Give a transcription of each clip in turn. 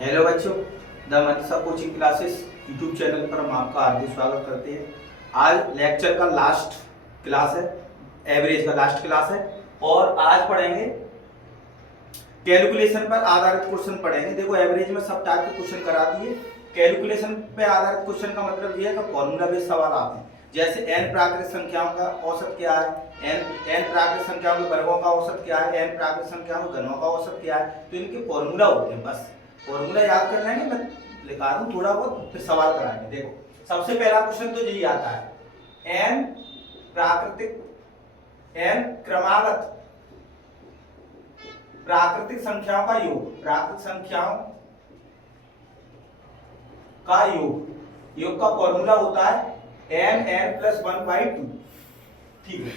Hello बच्चों, the Manisha coaching classes YouTube channel पर हम आपका हार्दिक स्वागत करते हैं। आज लेक्चर का लास्ट क्लास है, एवरेज का लास्ट क्लास है और आज पढ़ेंगे कैलकुलेशन पर आधारित क्वेश्चन पढ़ेंगे। देखो एवरेज में सब टाइप के क्वेश्चन करा दिए, कैलकुलेशन पे आधारित क्वेश्चन का मतलब ये है कि फॉर्मूला बेस्ड सवाल आते हैं। जैसे n प्राकृतिक संख्याओं का औसत क्या है, n प्राकृतिक संख्याओं के वर्गों का औसत क्या है, n प्राकृतिक संख्याओं के घनों का औसत क्या है, तो इनके फॉर्मूला होते हैं। बस फॉर्मूला याद कर लेंगे, मैं लिखा दूं थोड़ा बहुत, फिर सवाल कराएंगे। देखो सबसे पहला क्वेश्चन तो यही आता है, n प्राकृतिक n क्रमागत प्राकृतिक संख्याओं का योग, प्राकृतिक संख्याओं का योग का फॉर्मूला होता है n+1/2। ठीक है,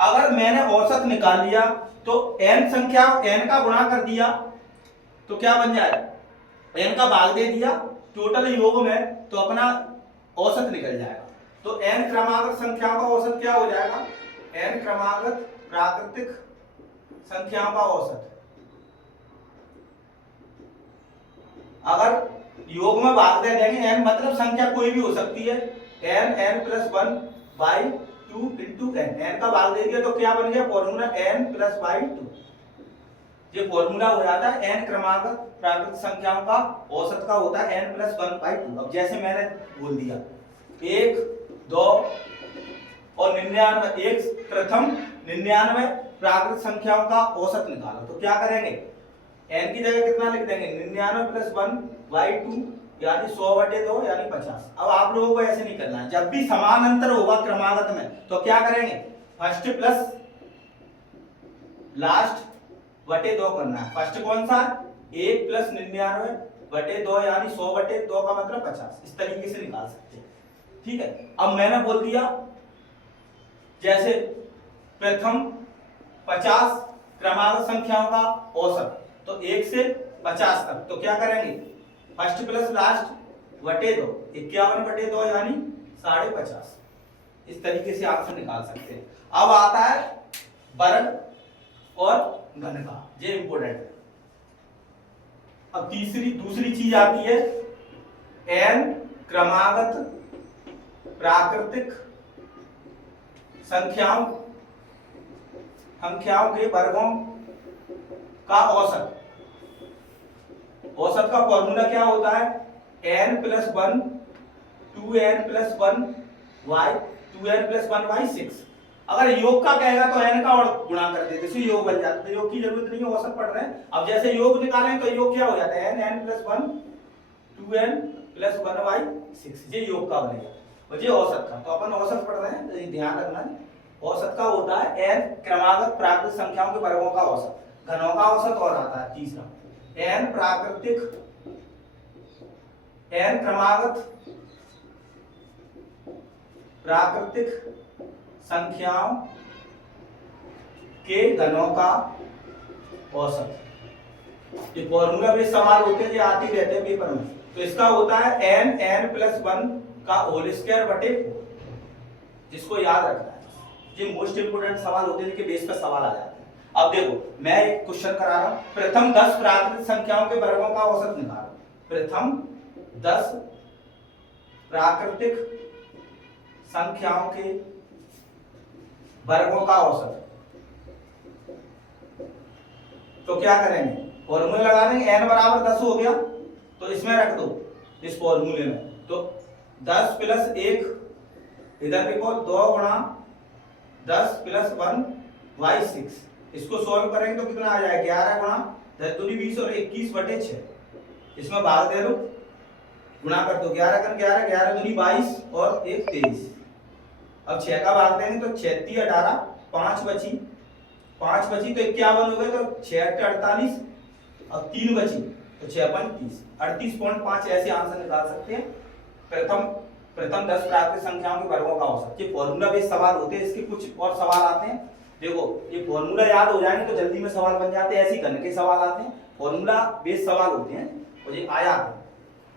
अगर मैंने औसत निकाल लिया तो n संख्या n का गुणा कर दिया तो क्या बन जाए, n का भाग दे दिया टोटल योग में तो अपना औसत निकल जाएगा। तो n क्रमागत संख्याओं का औसत क्या हो जाएगा, n क्रमागत प्राकृतिक संख्याओं का औसत। अगर योग में भाग दे देंगे, n मतलब संख्या कोई भी हो सकती है, n+1/2 इंटू n का भाग दे दिया तो क्या बन गया फॉर्मूला n+2। ये फॉर्मूला हो जाता है n क्रमागत प्राकृतिक संख्याओं का औसत का होता है n+1/2। अब जैसे मैंने बोल दिया 1, 2 और 99, एक प्रथम 99 प्राकृतिक संख्याओं का औसत निकालो तो क्या करेंगे, n की जगह कितना लिख देंगे 99+1/2 यानी 100/2 यानी 50। अब आप लोगों को ऐसे नहीं करना है, जब भी समान अंतर होगा क्रमागत में तो क्या करेंगे, फर्स्ट प्लस लास्ट बटे 2 करना है। फर्स्ट कौन सा, 1+99/2 यानी 100/2 का मतलब 50। इस तरीके से निकाल सकते हैं। ठीक है, अब मैंने बोल दिया जैसे प्रथम 50 क्रमागत संख्याओं का औसत, तो 1 से 50 तक तो क्या करेंगे, फर्स्ट प्लस लास्ट बटे 2, 51/2 यानी 50.5। इस तरीके से आंसर निकाल सकते हैं। अब आता है वर्ग और घन का, ये इंपोर्टेंट है। अब दूसरी चीज आती है n क्रमागत प्राकृतिक संख्याओं के वर्गों का औसत। औसत का फॉर्मूला क्या होता है, n+1 2n+1y 6। अगर योग का कहेगा तो n का और गुणा कर देते तो योग बन जाता है, तो योग की जरूरत नहीं है, औसत पढ़ रहे हैं। अब जैसे योग निकालें तो योग क्या हो जाता है n+1 2n+1y 6, ये योग का बनेगा और ये औसत का। तो अपन औसत पढ़ रहे हैं तो ध्यान रखना है, औसत का होता है n क्रमागत प्राकृतिक संख्याओं के वर्गों का औसत, घनों का औसत और आता है तीसरा n क्रमागत प्राकृतिक संख्याओं के घनों का औसत। ये फॉर्मूला बेस्ड सवाल होते हैं, ये आते रहते हैं पेपर में। तो इसका होता है n+1 का होल स्क्वायर बटे 4, जिसको याद रखना है। ये मोस्ट इंपोर्टेंट सवाल होते हैं जिनके बेस पर सवाल आ जाते हैं। अब देखो मैं एक क्वेश्चन करा रहा हूं, प्रथम 10 प्राकृतिक संख्याओं के वर्गों का औसत निकालो। प्रथम 10 प्राकृतिक संख्याओं के वर्गों का औसत, तो क्या करेंगे, फॉर्मूला लगा देंगे, n बराबर 10 हो गया तो इसमें रख दो इस फॉर्मूले में, तो 10 + 1 इधर लिखो 2 गुणा 10+1y 6। इसको सॉल्व करेंगे तो कितना आ जाएगा, 11 गुणा 10 दूनी 20 और 21/6। इसमें भाग दे लो, गुणा कर दो, 11 × 11 11 दूनी 22 और 1 23। अब 6 का भाग देंगे तो 6 × 18 5 बची तो 51 हो गए, तो 6 × 48 और 3 बची तो 6 × 30 38.5। ऐसे आंसर निकाल सकते हैं प्रथम 10 प्राकृतिक संख्याओं के वर्गों का औसत। ये फॉर्मूला बेस्ड सवाल होते हैं, इसके कुछ और सवाल आते हैं। देखो ये फॉर्मूला याद हो जाएंगे तो जल्दी में सवाल बन जाते हैं, ऐसे ही घन के सवाल आते हैं, फॉर्मूला बेस्ड सवाल होते हैं और ये आया है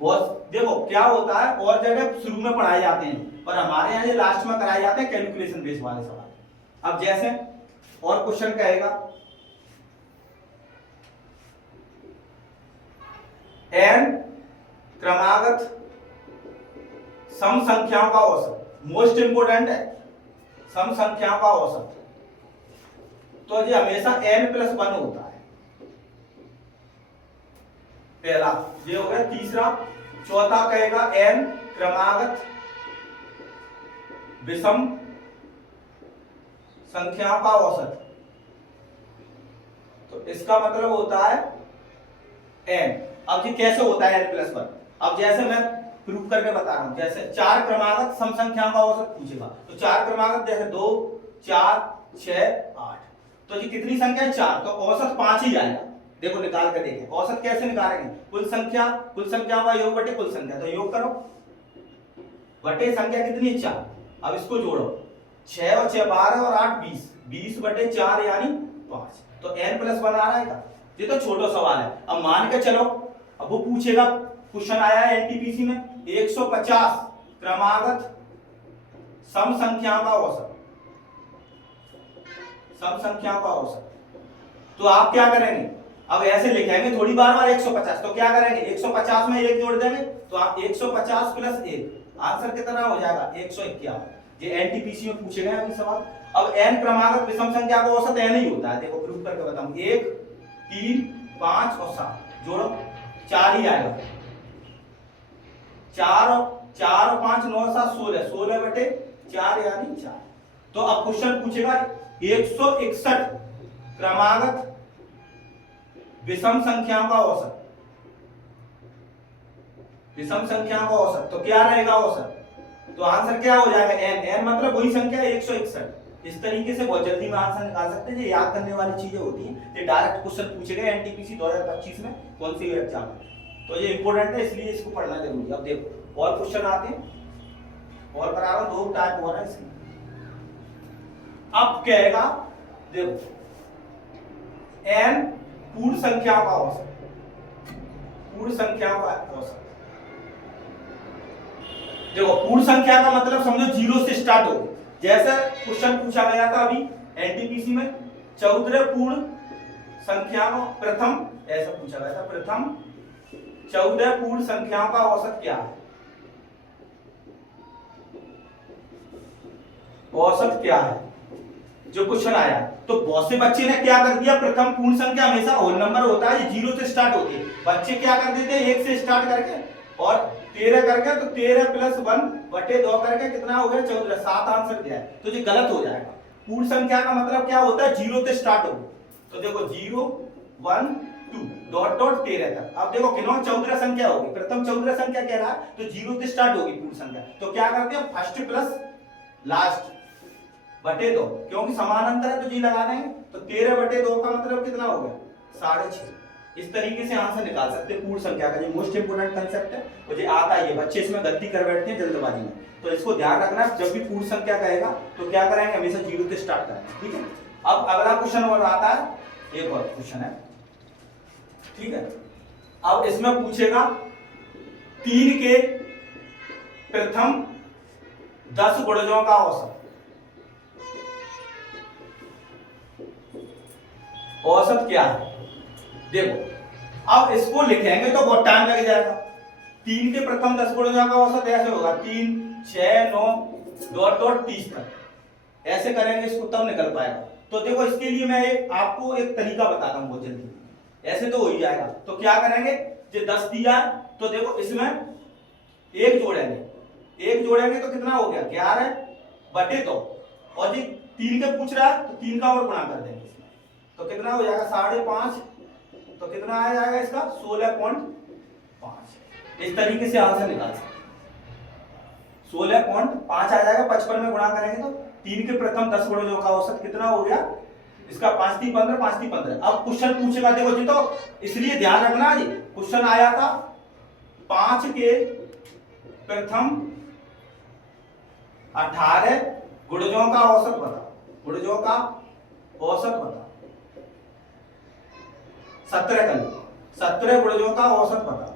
बहुत। देखो क्या होता है, और जगह शुरू में पढ़ाए जाते हैं पर हमारे यहाँ ये लास्ट में कराए जाते हैं कैलकुलेशन बेस्ड वाले सवाल। अब जैसे और क्वेश्चन कहेगा n क्रमागत सम संख्याओं का औसत, मोस्ट इंपोर्टेंट है सम संख्याओं का औसत। तो ये हमेशा n+1 होता है, पहला ये हो गया। तीसरा, चौथा कहेगा n क्रमागत विषम संख्याओं का औसत। तो इसका मतलब होता है n। अब ये कैसे होता है n+1? अब जैसे मैं प्रूफ करके बता रहा हूं, जैसे 4 क्रमागत सम संख्याओं का औसत पूछेगा, तो 4 क्रमागत जैसे 2 4 6 8, तो ये कितनी संख्या है? 4, तो औसत 5 ही आएगा। देखो निकाल के देखें, औसत कैसे निकालेंगे? कुल संख्या का योग बटे कुल संख्या, तो योग करो बटे संख्या कितनी है? 4। अब इसको जोड़ो, 6 और 6 12 और 8 20, 20 बटे 4 यानी 5, तो n+1 आ रहा है। ये तो छोटा सवाल है। अब मान के चलो, अब वो पूछेगा, क्वेश्चन आया है एनटीपीसी में 150 क्रमागत सम संख्याओं का औसत, सम संख्याओं का औसत। तो आप क्या करेंगे? अब ऐसे लिखेंगे थोड़ी बार बार 150, तो क्या करेंगे? 150 में 1 जोड़ देंगे, तो आप 150 + 1, आंसर कितना हो जाएगा? 151। ये एनटीपीसी में पूछे गए अभी सवाल। अब n क्रमागत विषम संख्या का औसत n ही होता है। देखो प्रूफ करके बताऊं, 1 3 5 और 7 जोड़ो, 4 ही आएगा। 4 और 5 9 7 16, 16 बटे 4 यानी 4। तो अब क्वेश्चन पूछेगा 161 क्रमागत विषम संख्याओं का औसत, विषम संख्याओं का औसत। तो क्या रहेगा औसत? तो आंसर क्या हो जाएगा? n मतलब वही संख्या 161। इस तरीके से बहुत जल्दी में आंसर निकाल सकते हैं। ये याद करने वाली चीजें होती हैं। ये डायरेक्ट क्वेश्चन पूछे गए एनटीपीसी 2025 में कौन सी एग्जाम में, तो ये इंपॉर्टेंट है, इसलिए इसको पढ़ना जरूरी है। अब देखो और क्वेश्चन आते हैं, और बना रहा हूं, 2 टाइप हो रहा है इसमें। अब कहेगा देखो n पूर्ण संख्याओं का औसत, पूर्ण संख्याओं का औसत। देखो पूर्ण संख्या का मतलब समझो 0 से स्टार्ट हो। जैसे क्वेश्चन पूछा गया था अभी एनटीपीसी में 14 पूर्ण संख्याओं प्रथम, ऐसा पूछा गया था, प्रथम 14 पूर्ण संख्याओं का औसत क्या है? औसत क्या है जो क्वेश्चन आया। तो बहुत से बच्चे ने क्या कर दिया, प्रथम पूर्ण संख्या हमेशा होल नंबर होता है, ये 0 से स्टार्ट होती है। बच्चे क्या कर देते हैं 1 से स्टार्ट करके और 13 करके, तो 13 + 1 बटे 2 करके कितना हो गया? 14, 7 आंसर दिया है, तो ये गलत हो जाएगा। पूर्ण संख्या का मतलब क्या होता है? 0 से स्टार्ट हो। तो देखो 0 1 2 डॉट डॉट 13 तक। अब देखो किन्हों 14 संख्या होगी, प्रथम 14 संख्या कह रहा है, तो 0 से स्टार्ट होगी पूर्ण संख्या। तो क्या करते हैं? फर्स्ट प्लस लास्ट बटे 2, क्योंकि समानांतर है तो जी लगा देंगे। तो 13 बटे 2 का मतलब कितना हो गया? 6.5। इस तरीके से आंसर निकाल सकते हैं पूर्ण संख्या का। ये मोस्ट इंपोर्टेंट कांसेप्ट है, मुझे आता है। ये बच्चे इसमें गलती कर बैठते हैं जल्दबाजी में, तो इसको ध्यान रखना। जब भी पूर्ण संख्या कहेगा तो क्या करेंगे? हमेशा 0 से स्टार्ट करेंगे, ठीक है। अब अगला क्वेश्चन और आता है, एक और क्वेश्चन है, ठीक है। अब इसमें पूछेगा 3 के प्रथम 10 गुणजों का औसत। औसत क्या है? देखो अब इसको लिखेंगे तो बहुत टाइम लग जाएगा। 3 के प्रथम 10 गुणजों का औसत ऐसे होगा, 3 6 9 डॉट डॉट 30 तक, ऐसे करेंगे इसको तब निकल पाएगा। तो देखो इसके लिए मैं आपको एक तरीका बताता हूं बहुत जल्दी, ऐसे तो हो ही जाएगा। तो क्या करेंगे, जो 10 दिया है तो देखो इसमें 1 जोड़ेंगे, 1 जोड़ेंगे तो कितना हो गया? 11 बटे 2, और जी 3 के पूछ रहा है तो 3 का और गुणा कर देंगे इसमें, तो कितना हो जाएगा? 5.5, तो कितना आ जाएगा इसका? 16.5। इस तरीके से आंसर निकाल सकते हैं। 16.5 आ जाएगा, 55 में गुणा करेंगे तो 3 के प्रथम 10 गुणजों का औसत कितना हो गया इसका? 5 3 15, 5 3 15। अब क्वेश्चन पूछेगा, देखो जी, तो इसलिए ध्यान रखना जी, क्वेश्चन आया था 5 के प्रथम 18 गुणजों का औसत बताओ, गुणजों का औसत बताओ। 17 कर लो, 17 गुणजों का औसत बताओ।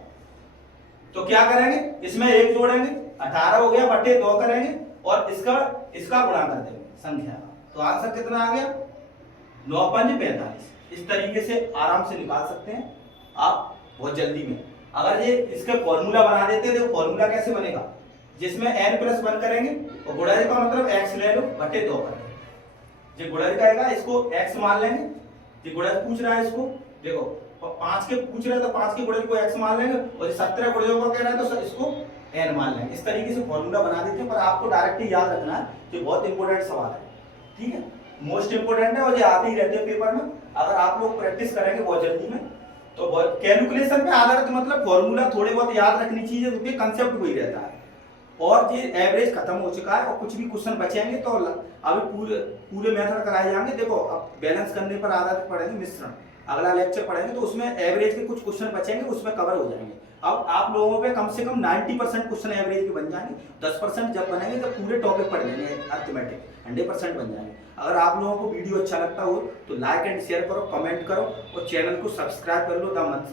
तो क्या करेंगे, इसमें 1 जोड़ेंगे, 18 हो गया, बटे 2 करेंगे और इसका गुणा कर देंगे संख्या, तो आंसर कितना आ गया? 9 5 45। इस तरीके से आराम से निकाल सकते हैं आप बहुत जल्दी में। अगर ये इसके फॉर्मूला बना देते हैं, देखो फॉर्मूला कैसे बनेगा, जिसमें n+1 करेंगे और गुणज का मतलब x ले लो बटे 2 करेंगे। ये गुणज का आएगा, इसको x मान लेंगे, ये गुणज पूछ रहा है इसको, देखो 5 के पूछ रहा है तो 5 के गुणज को x मान लेंगे, और ये 17 गुणजों का कह रहा है तो इसको n मान लेंगे। इस तरीके से फॉर्मूला बना देते हैं, पर आपको डायरेक्टली याद रखना है, ये बहुत इंपॉर्टेंट सवाल है, ठीक है, मोस्ट इंपोर्टेंट है, और ये आते ही रहते हैं पेपर में। अगर आप लोग प्रैक्टिस करेंगे बहुत जल्दी में तो बहुत कैलकुलेशन पे आधारित, मतलब फॉर्मूला थोड़े बहुत याद रखनी चीजें, क्योंकि कंसेप्ट वही रहता है। और ये एवरेज खत्म हो चुका है और कुछ भी क्वेश्चन बचेंगे तो अभी पूरे मेथड कराए जाएंगे। देखो अब बैलेंस करने पर आधारित पढ़ेंगे, मिश्रण अगला लेक्चर पढ़ेंगे, तो उसमें एवरेज के कुछ क्वेश्चन बचेंगे, उसमें कवर हो जाएंगे। अब आप लोगों पे कम से कम 90% क्वेश्चन एवरेज के बन जाएंगे, 10% जब बनेंगे जब पूरे टॉपिक पढ़ लेंगे अर्थमेटिक, 100% बन जाएंगे। अगर आप लोगों को वीडियो अच्छा लगता हो तो लाइक एंड शेयर करो, कमेंट करो और चैनल को सब्सक्राइब कर लो द मंत्र।